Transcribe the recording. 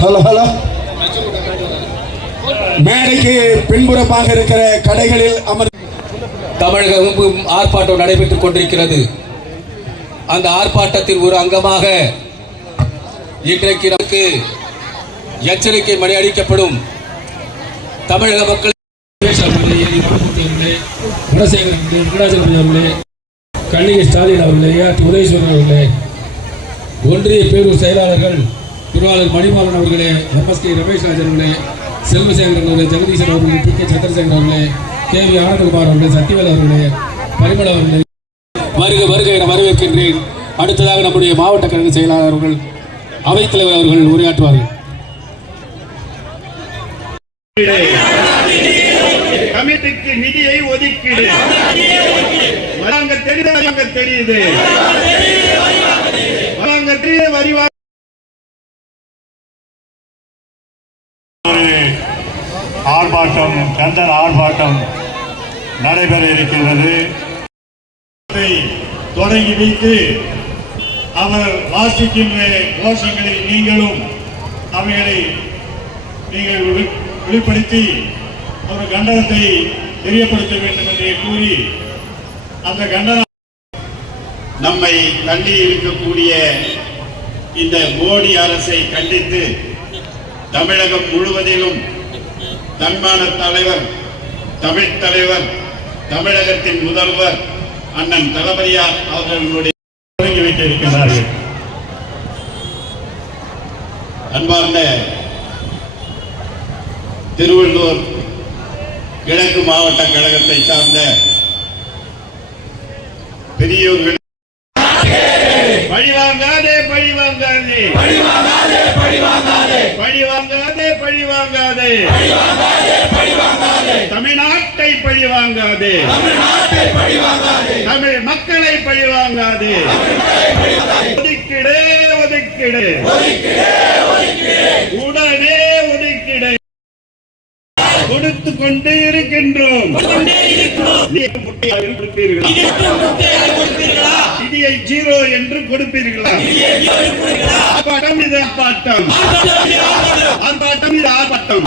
Hello hello. மேடைக்கு பின்புறமாக இருக்கிற கடைகளில் தமிழகம் ஆர்ப்பாட்டம் நடைபெற்றுக் கொண்டிருக்கிறது. அந்த ஆர்ப்பாட்டத்தில் ஒரு அங்கமாக இன்றைக்கு நமக்கு எச்சரிக்கை மணி அளிக்கப்படும். தமிழக மக்கள் கண்ணிகை ஸ்டாலின் அவர்களே, உதயேஸ்வரன் அவர்களே, ஒன்றிய பேரூர் செயலாளர்கள் திருவாளர் மணிமாறன் அவர்களே, எம்எஸ்கே ரமேஷ் ராஜன் அவர்களே, செல்வசேகரன் அவர்களே, ஜெகதீசன் அவர்களே, பி கே சந்திரசேகரன் அவர்களே, கே வி ஆனந்தகுமார் அவர்களே, சத்தியவேல் அவர்களே, பரிமள அவர்களே, வருக வருக என வரவேற்கின்றேன். அடுத்ததாக நம்முடைய மாவட்ட கழக செயலாளர் அவர்கள், அவைத்தலைவர் அவர்கள் உரையாற்றுவார்கள். கமிட்டிக்கு நிதியை ஒதுக்கீடு தெரியுது. ஆர்ப்பாட்டம், கண்டன ஆர்ப்பாட்டம் நடைபெற இருக்கிறது. தொடங்கி வைத்து அவர் வாசிக்கின்ற கோஷங்களை நீங்களும் அவைகளை நீங்கள் வெளிப்படுத்தி ஒரு கண்டனத்தை தெரியப்படுத்த வேண்டும் என்று கூறி அந்த கண்டனம் நம்மை தள்ளி இருக்கக்கூடிய இந்த மோடி அரசை கண்டித்து தமிழகம் முழுவதிலும் தன்மான தலைவர், தமிழ் தலைவர், தமிழகத்தின் முதல்வர் அண்ணன் தளபதியார் அவர்களுடைய தொடங்கி வைக்க இருக்கிறார்கள். அன்பார்ந்த திருவள்ளூர் கிழக்கு மாவட்ட கழகத்தை சார்ந்த பெரியோர்கள், பழிவாங்காதே பழிவாங்காதே பழிவாங்காதே பழிவாங்காதே பழிவாங்காதே தமிழ்நாட்டை பழிவாங்காதே, தமிழ் மக்களை பழிவாங்காதே. ஒதுக்கிடு ஒதுக்கிடு உடனே ஒதுக்கிடு. கொடுத்து கொண்டே இருக்கின்றோம். நிதியை 0 என்று கொடுப்பீர்களா? ஆர்ப்பாட்டம் இது ஆர்ப்பாட்டம், ஆர்ப்பாட்டம் இது ஆர்ப்பாட்டம்.